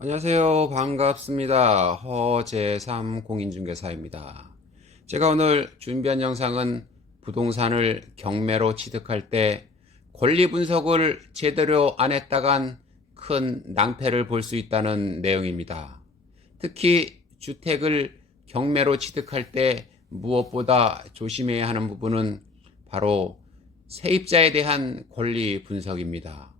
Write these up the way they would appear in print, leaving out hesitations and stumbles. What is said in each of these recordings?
안녕하세요. 반갑습니다. 허재삼 공인중개사입니다. 제가 오늘 준비한 영상은 부동산을 경매로 취득할 때 권리 분석을 제대로 안 했다간 큰 낭패를 볼 수 있다는 내용입니다. 특히 주택을 경매로 취득할 때 무엇보다 조심해야 하는 부분은 바로 세입자에 대한 권리 분석입니다.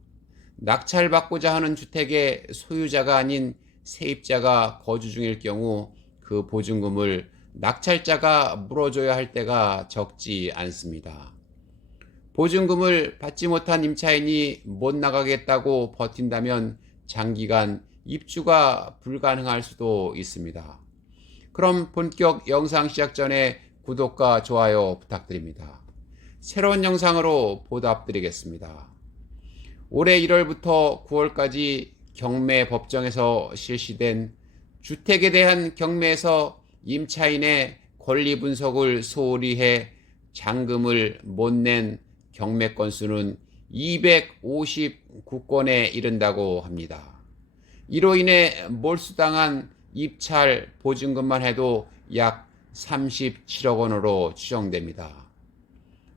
낙찰받고자 하는 주택의 소유자가 아닌 세입자가 거주 중일 경우 그 보증금을 낙찰자가 물어줘야 할 때가 적지 않습니다. 보증금을 받지 못한 임차인이 못 나가겠다고 버틴다면 장기간 입주가 불가능할 수도 있습니다. 그럼 본격 영상 시작 전에 구독과 좋아요 부탁드립니다. 새로운 영상으로 보답드리겠습니다. 올해 1월부터 9월까지 경매 법정에서 실시된 주택에 대한 경매에서 임차인의 권리 분석을 소홀히 해 잔금을 못 낸 경매 건수는 259건에 이른다고 합니다. 이로 인해 몰수당한 입찰 보증금만 해도 약 37억 원으로 추정됩니다.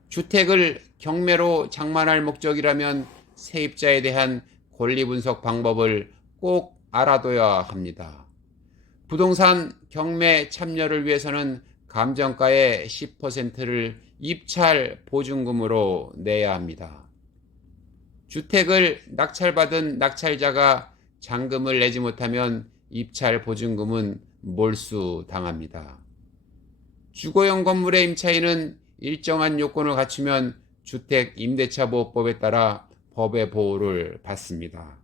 주택을 경매로 장만할 목적이라면 세입자에 대한 권리 분석 방법을 꼭 알아둬야 합니다. 부동산 경매 참여를 위해서는 감정가의 10%를 입찰 보증금으로 내야 합니다. 주택을 낙찰받은 낙찰자가 잔금을 내지 못하면 입찰 보증금은 몰수당합니다. 주거용 건물의 임차인은 일정한 요건을 갖추면 주택 임대차 보호법에 따라 법의 보호를 받습니다.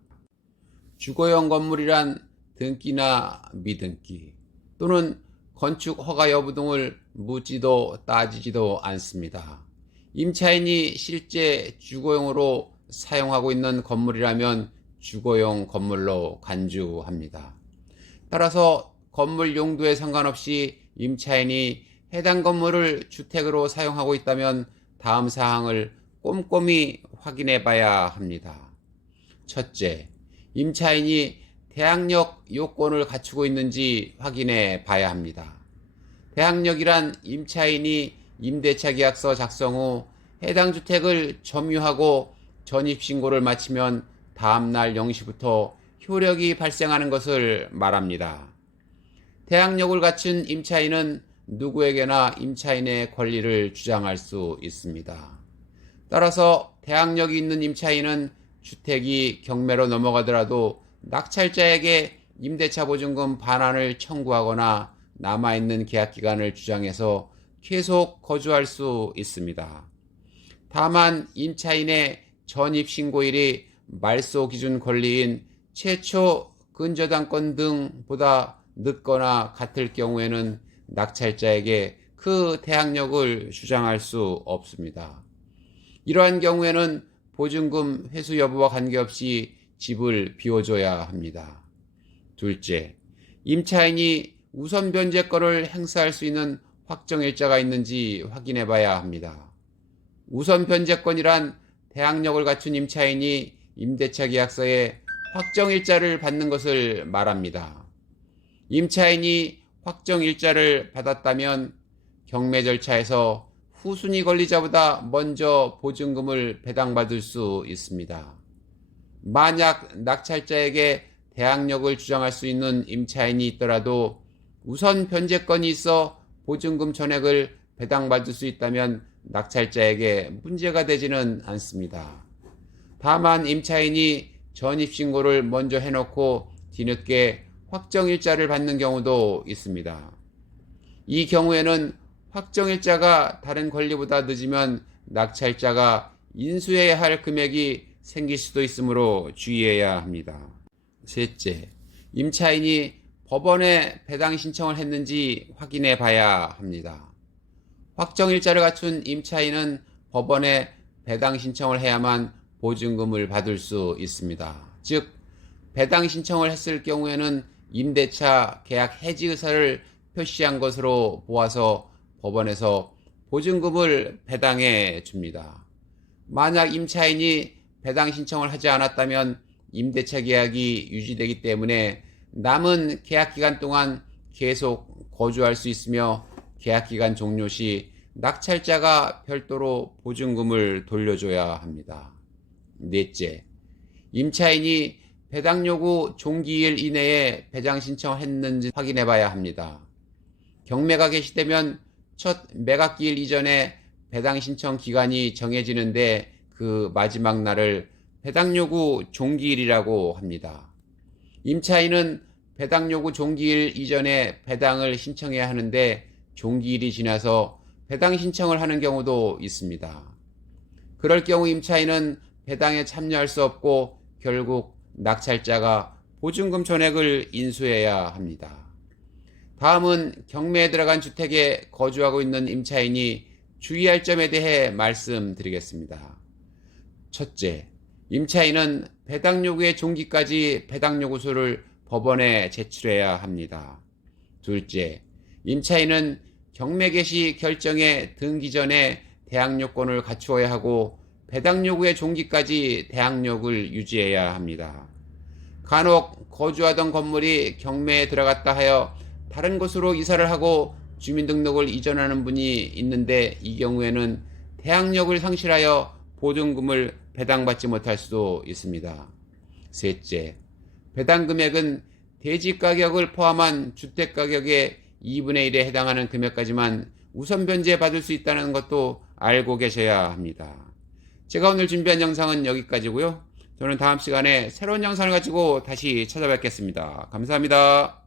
주거용 건물이란 등기나 미등기 또는 건축 허가 여부 등을 묻지도 따지지도 않습니다. 임차인이 실제 주거용으로 사용하고 있는 건물이라면 주거용 건물로 간주합니다. 따라서 건물 용도에 상관없이 임차인이 해당 건물을 주택으로 사용하고 있다면 다음 사항을 꼼꼼히 확인해 봐야 합니다. 첫째, 임차인이 대항력 요건을 갖추고 있는지 확인해 봐야 합니다. 대항력이란 임차인이 임대차 계약서 작성 후 해당 주택을 점유하고 전입신고를 마치면 다음날 0시부터 효력이 발생하는 것을 말합니다. 대항력을 갖춘 임차인은 누구에게나 임차인의 권리를 주장할 수 있습니다. 따라서 대항력이 있는 임차인은 주택이 경매로 넘어가더라도 낙찰자에게 임대차 보증금 반환을 청구하거나 남아있는 계약기간을 주장해서 계속 거주할 수 있습니다. 다만 임차인의 전입신고일이 말소 기준 권리인 최초 근저당권 등보다 늦거나 같을 경우에는 낙찰자에게 그 대항력을 주장할 수 없습니다. 이러한 경우에는 보증금 회수 여부와 관계없이 집을 비워줘야 합니다. 둘째, 임차인이 우선 변제권을 행사할 수 있는 확정일자가 있는지 확인해 봐야 합니다. 우선 변제권이란 대항력을 갖춘 임차인이 임대차 계약서에 확정일자를 받는 것을 말합니다. 임차인이 확정일자를 받았다면 경매 절차에서 후순위 권리자보다 먼저 보증금을 배당받을 수 있습니다. 만약 낙찰자에게 대항력을 주장할 수 있는 임차인이 있더라도 우선 변제권이 있어 보증금 전액을 배당받을 수 있다면 낙찰자에게 문제가 되지는 않습니다. 다만 임차인이 전입신고를 먼저 해놓고 뒤늦게 확정일자를 받는 경우도 있습니다. 이 경우에는 확정일자가 다른 권리보다 늦으면 낙찰자가 인수해야 할 금액이 생길 수도 있으므로 주의해야 합니다. 셋째, 임차인이 법원에 배당 신청을 했는지 확인해 봐야 합니다. 확정일자를 갖춘 임차인은 법원에 배당 신청을 해야만 보증금을 받을 수 있습니다. 즉, 배당 신청을 했을 경우에는 임대차 계약 해지 의사를 표시한 것으로 보아서 법원에서 보증금을 배당해 줍니다. 만약 임차인이 배당 신청을 하지 않았다면 임대차 계약이 유지되기 때문에 남은 계약기간 동안 계속 거주할 수 있으며 계약기간 종료 시 낙찰자가 별도로 보증금을 돌려줘야 합니다. 넷째, 임차인이 배당 요구 종기일 이내에 배당 신청을 했는지 확인해 봐야 합니다. 경매가 개시되면 첫 매각기일 이전에 배당 신청 기간이 정해지는데 그 마지막 날을 배당 요구 종기일이라고 합니다. 임차인은 배당 요구 종기일 이전에 배당을 신청해야 하는데 종기일이 지나서 배당 신청을 하는 경우도 있습니다. 그럴 경우 임차인은 배당에 참여할 수 없고 결국 낙찰자가 보증금 전액을 인수해야 합니다. 다음은 경매에 들어간 주택에 거주하고 있는 임차인이 주의할 점에 대해 말씀드리겠습니다. 첫째, 임차인은 배당 요구의 종기까지 배당 요구서를 법원에 제출해야 합니다. 둘째, 임차인은 경매 개시 결정에 등기 전에 대항 요건을 갖추어야 하고 배당 요구의 종기까지 대항력을 유지해야 합니다. 간혹 거주하던 건물이 경매에 들어갔다 하여 다른 곳으로 이사를 하고 주민등록을 이전하는 분이 있는데 이 경우에는 대항력을 상실하여 보증금을 배당받지 못할 수도 있습니다. 셋째, 배당 금액은 대지 가격을 포함한 주택 가격의 2분의 1에 해당하는 금액까지만 우선 변제 받을 수 있다는 것도 알고 계셔야 합니다. 제가 오늘 준비한 영상은 여기까지고요. 저는 다음 시간에 새로운 영상을 가지고 다시 찾아뵙겠습니다. 감사합니다.